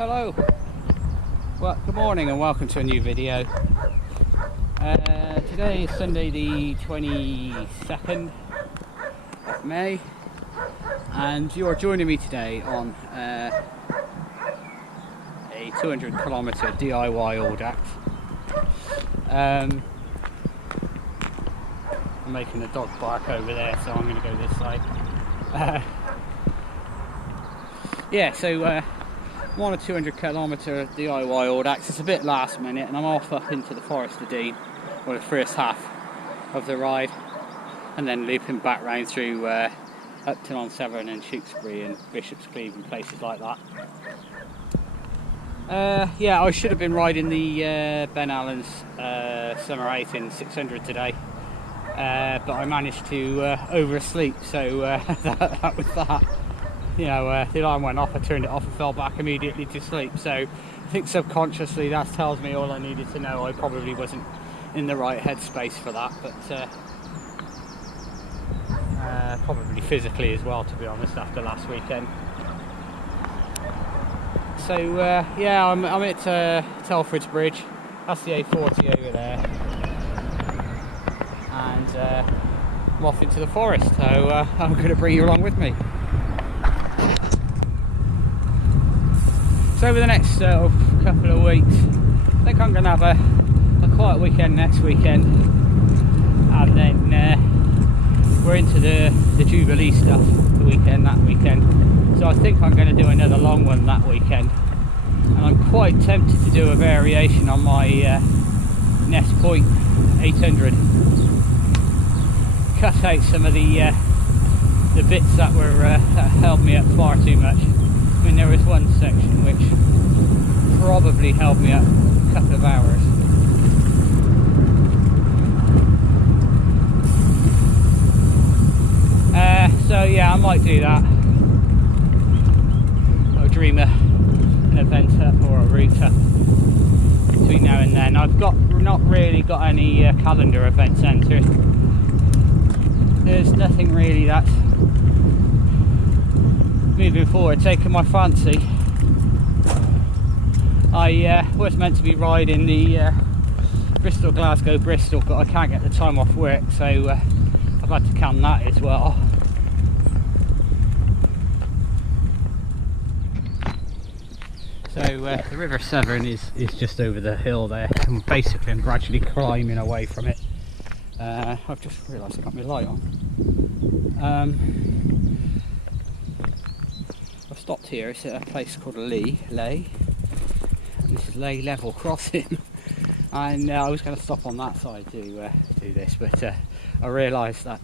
Hello, well, good morning and welcome to a new video. Today is Sunday the 22nd of May and you are joining me today on a 200-kilometre DIY Audax. I'm making the dog bark over there, so I'm going to go this side. I'm on a 200-kilometre DIY Audax. It's a bit last minute and I'm off up into the Forest of Dean, or the first half of the ride, and then looping back round through Upton on Severn and Tewkesbury and Bishop's Cleeve and places like that. I should have been riding the Ben Allen's Summer 8 in 600 today, but I managed to oversleep, so that was that. You know, the alarm went off, I turned it off and fell back immediately to sleep, so I think subconsciously that tells me all I needed to know. I probably wasn't in the right headspace for that, but probably physically as well, to be honest, after last weekend. So I'm at Telford's Bridge. That's the A40 over there, and I'm off into the forest, so I'm going to bring you along with me. So over the next couple of weeks, I think I'm going to have a quiet weekend next weekend, and then we're into the Jubilee stuff that weekend. So I think I'm going to do another long one that weekend, and I'm quite tempted to do a variation on my Nest Point 800. Cut out some of the bits that were that held me up far too much. I mean, there was one section which probably held me up a couple of hours. So yeah, I might do that. I'll dream an event up or a route up between now and then. I've not really got any calendar events entered. There's nothing really that's moving forward taking my fancy. I was meant to be riding the Bristol, but I can't get the time off work, so I've had to can that as well. So the River Severn is just over the hill there, and basically I'm gradually climbing away from it. I've just realised I got my light on. I've stopped here. It's at a place called Ley, and this is Ley Level Crossing. And I was going to stop on that side to do this, but I realised that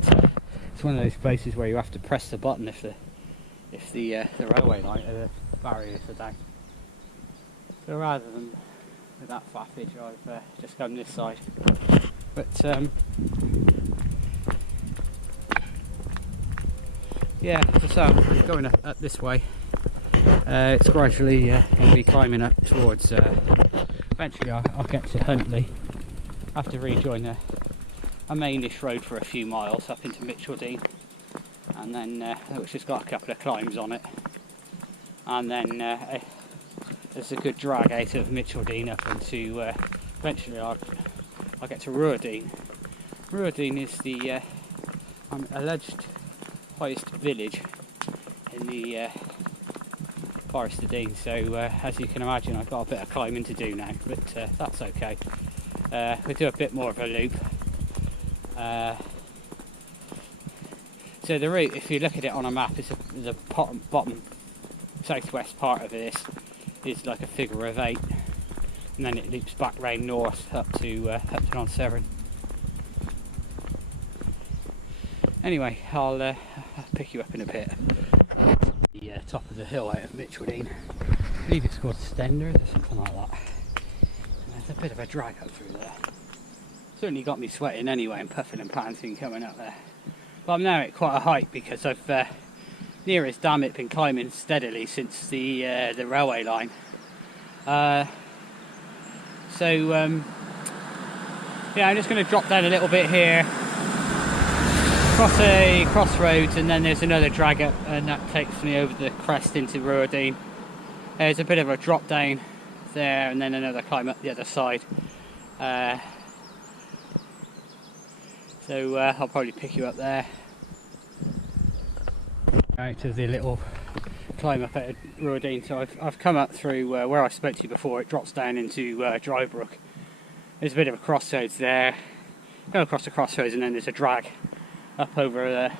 it's one of those places where you have to press the button if the railway line the barriers are down. So rather than with that faffage, I've just come this side. But yeah, so I'm going up this way. It's gradually going to be climbing up towards. Eventually, I'll get to Huntley. I have to rejoin a mainish road for a few miles up into Mitcheldean, and then which has got a couple of climbs on it, and then there's a good drag out of Mitcheldean up into. Eventually, I'll get to Ruadine. Ruadine is the alleged highest village in the Forest of Dean, so as you can imagine I've got a bit of climbing to do now, but that's okay. We'll do a bit more of a loop. So the route, if you look at it on a map, is the bottom southwest part of this is like a figure of 8, and then it loops back round north up to Upton on Severn. Anyway, I'll pick you up in a bit. The top of the hill out of Mitcheldean. I believe it's called Stenders or something like that. And there's a bit of a drag up through there. Certainly got me sweating anyway and puffing and panting coming up there. But I'm now at quite a height because I've near as damn it been climbing steadily since the railway line. Yeah, I'm just going to drop down a little bit here, cross a crossroads, and then there's another drag up, and that takes me over the crest into Ruadine. There's a bit of a drop down there and then another climb up the other side. So I'll probably pick you up there. Out to the little climb up at Ruadine. So I've come up through where I spoke to you before. It drops down into Drybrook. There's a bit of a crossroads there. Go across the crossroads and then there's a drag up over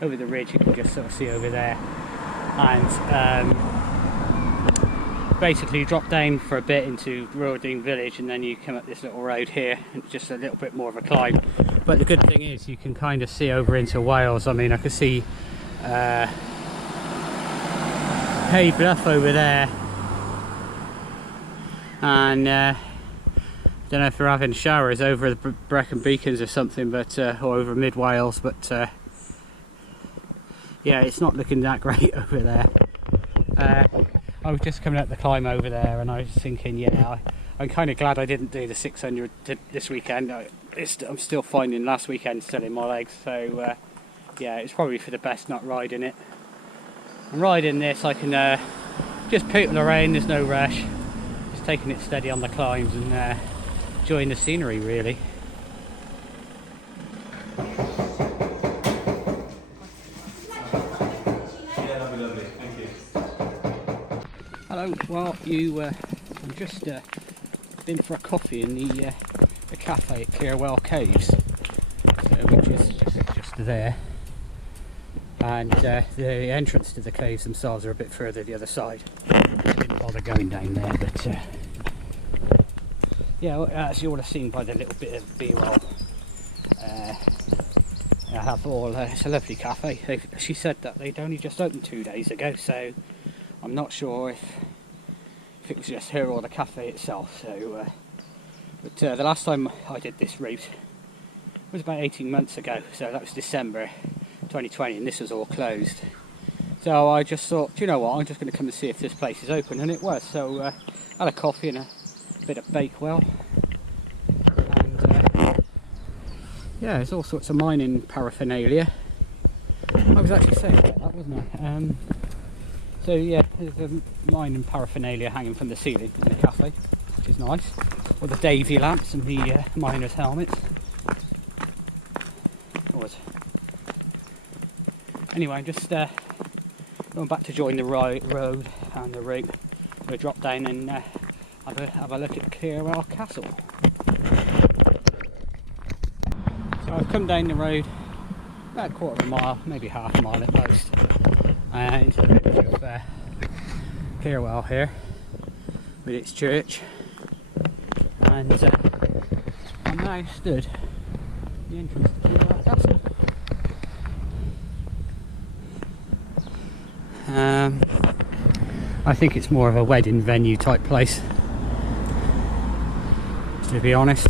the ridge. You can just sort of see over there. And basically you drop down for a bit into Ruadine village and then you come up this little road here. It's just a little bit more of a climb. But the good thing is you can kind of see over into Wales. I mean, I can see Hay Bluff over there, and don't know if they're having showers over the Brecon Beacons or something, but or over mid Wales, but yeah, it's not looking that great over there. I was just coming up the climb over there and I was thinking, yeah, I'm kind of glad I didn't do the 600 this weekend. I'm still finding last weekend still in my legs, so yeah, it's probably for the best not riding it. I'm riding this, I can just pootle around, there's no rush, just taking it steady on the climbs and enjoying the scenery really. Hello, well I've just been for a coffee in the cafe at Clearwell Caves, which is just there, and the entrance to the caves themselves are a bit further the other side. I didn't bother going down there, but yeah, as you all have seen by the little bit of B-roll, I have all, it's a lovely cafe. She said that they'd only just opened 2 days ago, so I'm not sure if it was just her or the cafe itself. So, but the last time I did this route was about 18 months ago, so that was December 2020, and this was all closed. So I just thought, do you know what, I'm just going to come and see if this place is open, and it was. So I had a coffee and a bit of Bakewell, and yeah, there's all sorts of mining paraphernalia. I was actually saying about that, wasn't I? So yeah, there's a mining paraphernalia hanging from the ceiling in the cafe, which is nice. Or the Davy lamps and the miners' helmets. Anyway, I'm just going back to join the road and the route. We'll drop down and have a look at Clearwell Castle. So I've come down the road about a quarter of a mile, maybe half a mile at most, into the village of Clearwell here, with its church, and I'm now stood at the entrance to Clearwell Castle. I think it's more of a wedding venue type place, to be honest.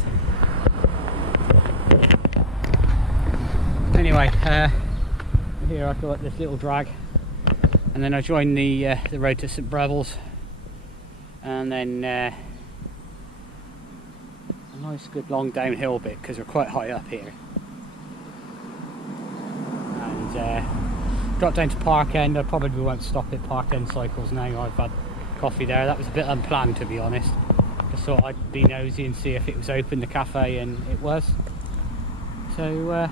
Anyway, here I've got this little drag, and then I join the road to St Breville's, and then a nice good long downhill bit because we're quite high up here, and drop down to Park End. I probably won't stop at Park End Cycles now. I've had coffee there. That was a bit unplanned, to be honest. Just thought I'd be nosy and see if it was open, the cafe, and it was. So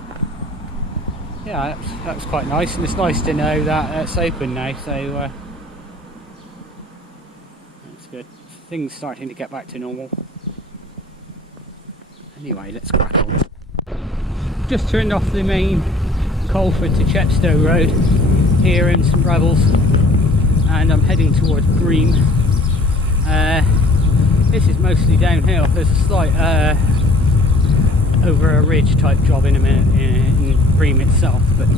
yeah, that was quite nice, and it's nice to know that it's open now, so that's good. Things starting to get back to normal. Anyway, let's crack on. Just turned off the main Colford to Chepstow Road here in St Breville's, and I'm heading towards Bream. This is mostly downhill. There's a slight over a ridge type job in a minute in Bream itself, but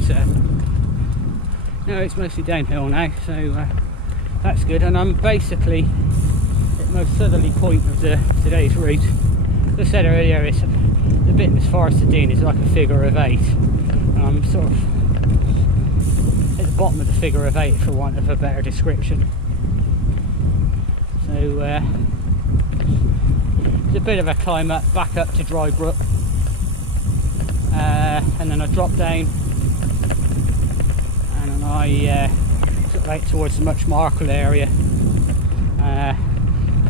no, it's mostly downhill now, so that's good. And I'm basically at the most southerly point of today's route. As I said earlier, it's the bit as far as Dean is like a figure of 8. I'm sort of at the bottom of the figure of 8, for want of a better description. So it's a bit of a climb up, back up to Drybrook, and then I drop down, and then I sort of out towards the Muchmarkle area,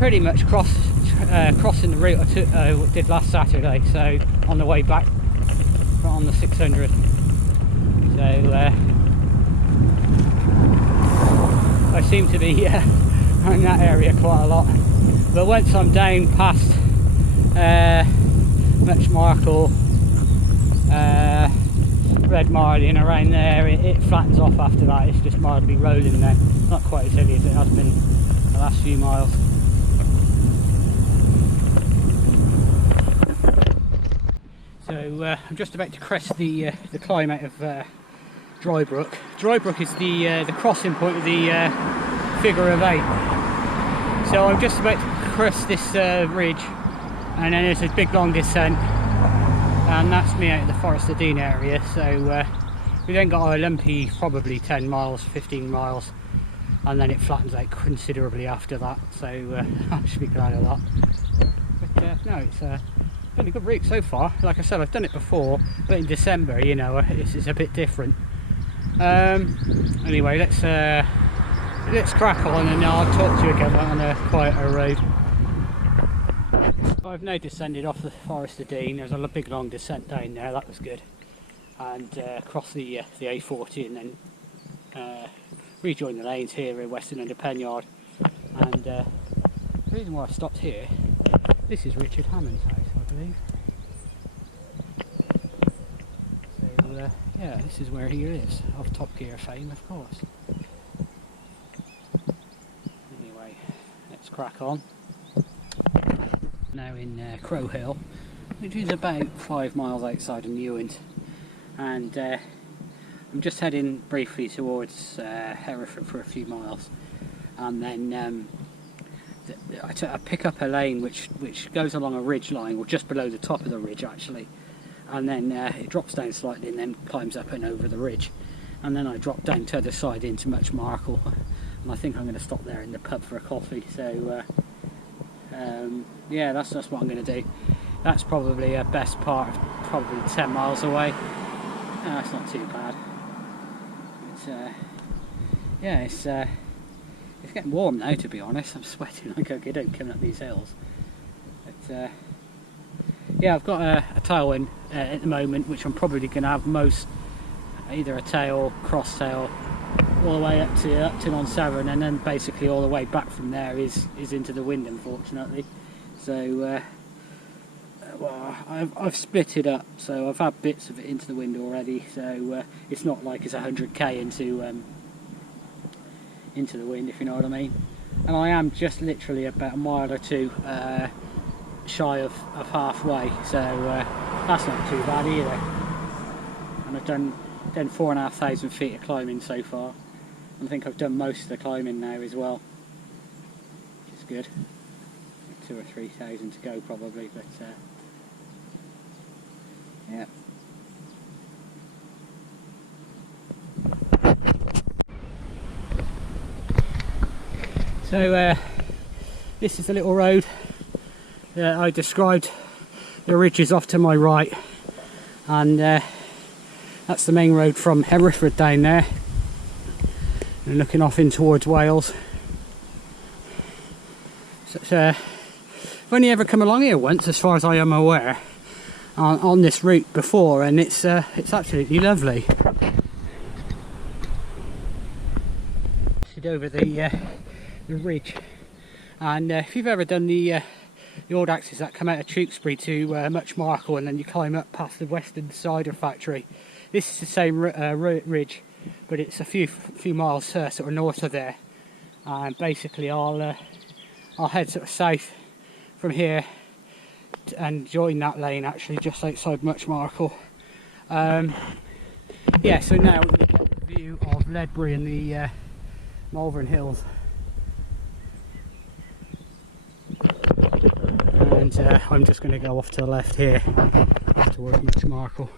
pretty much crossing the route I did last Saturday, so on the way back on the 600. So I seem to be in that area quite a lot, but once I'm down past Much Markle, Red Marley and around there, it flattens off after that. It's just mildly rolling then, not quite as hilly as it has been the last few miles. So I'm just about to crest the climb out of Drybrook. Drybrook is the crossing point of the figure of 8. So I'm just about to crest this ridge, and then there's a big long descent, and that's me out of the Forest of Dean area. So we then got a lumpy, probably 10 miles, 15 miles, and then it flattens out considerably after that. So I should be glad of that. But no, it's been a good route so far. Like I said, I've done it before, but in December, you know, it's a bit different. Anyway, let's crack on, and I'll talk to you again on a quieter road. I've now descended off the Forest of Dean. There's a big long descent down there, that was good, and across the A40, and then rejoin the lanes here in Western Under Penyard. And the reason why I stopped here, this is Richard Hammond's house, I believe. So yeah, this is where he lives, of Top Gear fame, of course. Anyway, let's crack on. Now in Crow Hill, which is about 5 miles outside of Newent, and I'm just heading briefly towards Hereford for a few miles, and then I pick up a lane which goes along a ridge line, or just below the top of the ridge actually, and then it drops down slightly and then climbs up and over the ridge, and then I drop down to the other side into Much Markle, and I think I'm going to stop there in the pub for a coffee. So yeah, that's what I'm going to do. That's probably a best part of probably 10 miles away. That's not too bad. Yeah, it's getting warm now, to be honest. I'm sweating like a kiddo coming up these hills. But yeah, I've got a tailwind at the moment, which I'm probably going to have most, either a tail, cross tail, all the way up to non-7, and then basically all the way back from there is into the wind, unfortunately. So well, I've split it up, so I've had bits of it into the wind already. So it's not like it's 100k into the wind, if you know what I mean. And I am just literally about a mile or two shy of halfway, so that's not too bad either. And I've done 4,500 feet of climbing so far. I think I've done most of the climbing now as well, which is good. 2,000 or 3,000 to go probably, but yeah. So this is the little road that I described. The ridge is off to my right, and that's the main road from Hereford down there, and looking off in towards Wales. So I've only ever come along here once, as far as I am aware, on this route before, and it's absolutely lovely. Over the ridge, and if you've ever done the Audaxes that come out of Tewkesbury to Much Markle, and then you climb up past the Western Cider Factory, this is the same ridge, but it's a few miles sort of north of there. And basically I'll head sort of south from here and join that lane actually just outside Much Markle. Yeah, so now we're going to get a view of Ledbury and the Malvern Hills, and I'm just going to go off to the left here towards Much Markle.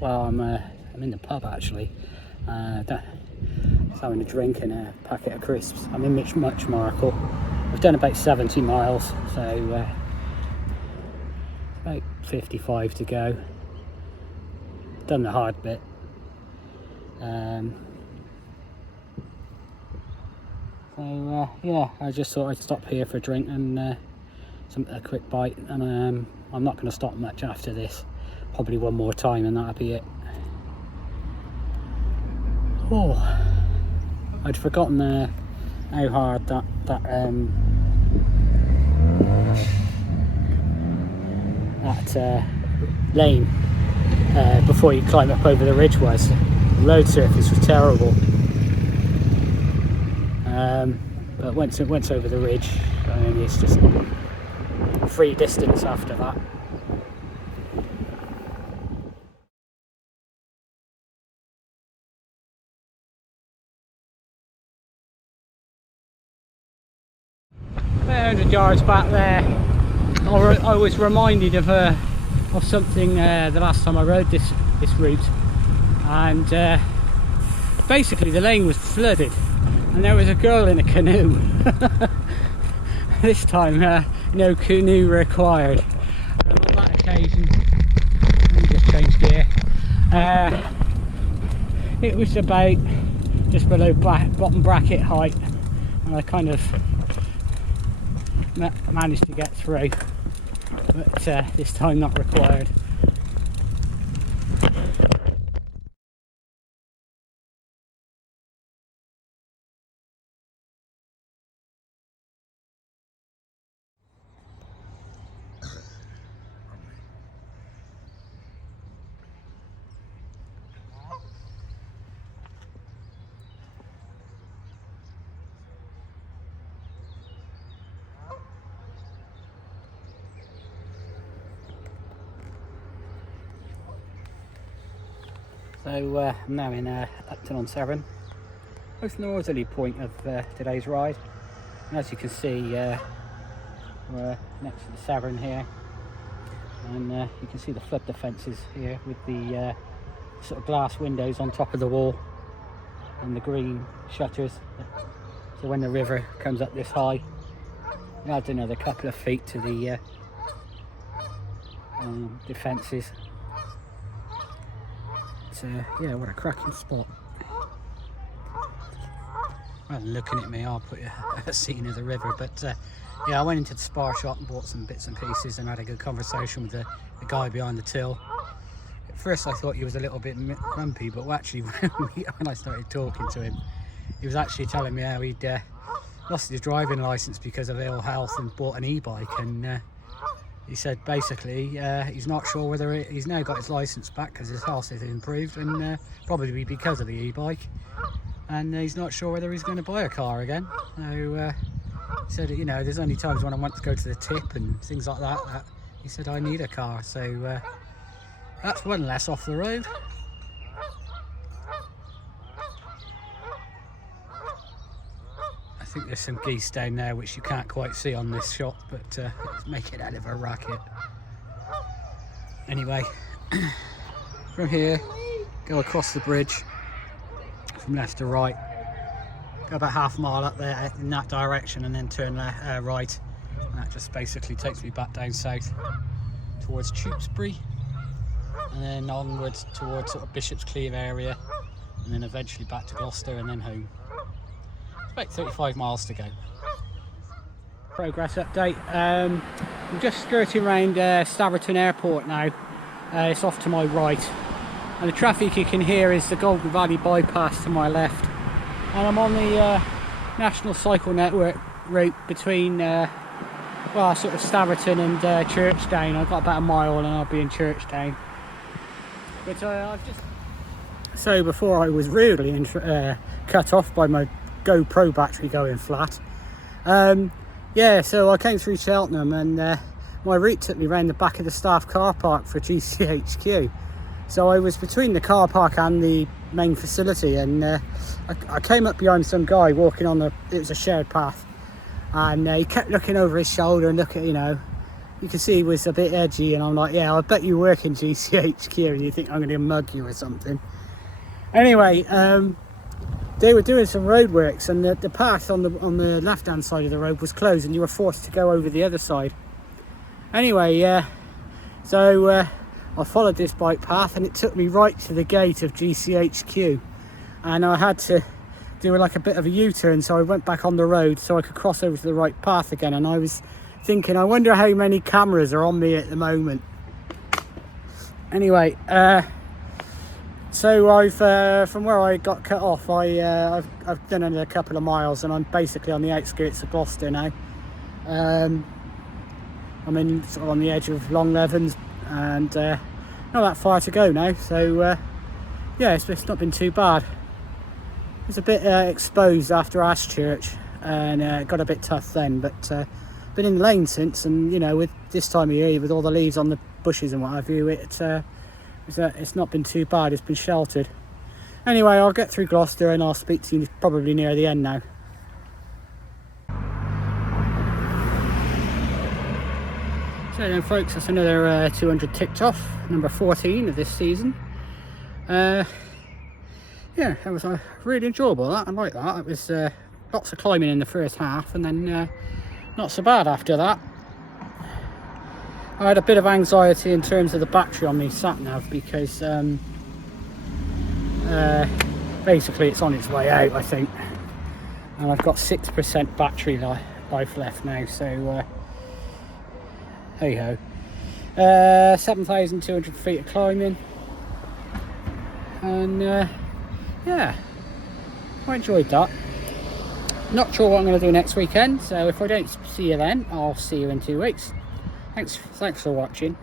Well, I'm in the pub actually, just having a drink and a packet of crisps. I'm in Much Markle. I've done about 70 miles, so about 55 to go. Done the hard bit. So yeah, I just thought I'd stop here for a drink and a quick bite, and I'm not going to stop much after this. Probably one more time and that'll be it. Oh, I'd forgotten how hard that lane before you climb up over the ridge was. The road surface was terrible. But once it went over the ridge, I mean, it's just free distance after that. About 100 yards back there, I was reminded of something the last time I rode this route, and basically the lane was flooded and there was a girl in a canoe. This time no canoe required, and on that occasion, let me just change gear, it was about just below bottom bracket height, and I kind of managed to get through, but this time not required. So I'm now in Upton-on-Severn, most northerly point of today's ride, and as you can see we're next to the Severn here, and you can see the flood defences here with the sort of glass windows on top of the wall and the green shutters, so when the river comes up this high it adds another couple of feet to the defences. Yeah, what a cracking spot. Rather than looking at me, I'll put a scene of the river, but yeah, I went into the spar shop and bought some bits and pieces and had a good conversation with the guy behind the till. At first I thought he was a little bit grumpy, but actually when I started talking to him, he was actually telling me how he'd lost his driving licence because of ill health and bought an e-bike, and he said basically he's not sure whether he's now got his licence back because his health has improved, and probably because of the e-bike, and he's not sure whether he's going to buy a car again. So he said, you know, there's only times when I want to go to the tip and things like that he said I need a car, so that's one less off the road. I think there's some geese down there which you can't quite see on this shot, but it's making out of a racket. Anyway, from here, go across the bridge from left to right, go about half a mile up there in that direction, and then turn right, and that just basically takes me back down south towards Tewkesbury, and then onwards towards sort of Bishop's Cleeve area, and then eventually back to Gloucester and then home. About 35 miles to go. Progress update. I'm just skirting around Staverton Airport now. It's off to my right, and the traffic you can hear is the Golden Valley bypass to my left, and I'm on the National Cycle Network route between well, sort of Staverton and Churchdown. I've got about a mile and I'll be in Churchdown, but I've just, so before I was rudely cut off by my GoPro battery going flat. Yeah, so I came through Cheltenham, and my route took me around the back of the staff car park for GCHQ. So I was between the car park and the main facility, and I came up behind some guy walking on it was a shared path, and he kept looking over his shoulder and looking, you know, you can see he was a bit edgy, and I'm like, yeah, I bet you work in GCHQ and you think I'm going to mug you or something. Anyway, they were doing some roadworks, and the path on the left hand side of the road was closed, and you were forced to go over the other side. Anyway, yeah, so I followed this bike path, and it took me right to the gate of GCHQ, and I had to do like a bit of a U-turn, so I went back on the road so I could cross over to the right path again. And I was thinking, I wonder how many cameras are on me at the moment. Anyway, so I've from where I got cut off, I've done another couple of miles, and I'm basically on the outskirts of Gloucester now. I'm in sort of on the edge of Longlevens, and not that far to go now. So yeah, it's not been too bad. It's a bit exposed after Ashchurch, and it got a bit tough then, but been in the lane since, and you know, with this time of year, with all the leaves on the bushes and what have you, it's not been too bad. It's been sheltered. Anyway, I'll get through Gloucester and I'll speak to you probably near the end now. So then folks, that's another 200 ticked off, number 14 of this season. Yeah, that was really enjoyable. That I like that. It was lots of climbing in the first half, and then not so bad after that. I had a bit of anxiety in terms of the battery on my sat nav, because basically it's on its way out, I think, and I've got 6% battery life left now. So hey ho. 7,200 feet of climbing, and yeah, I enjoyed that. Not sure what I'm going to do next weekend, so if I don't see you then, I'll see you in 2 weeks. Thanks for watching.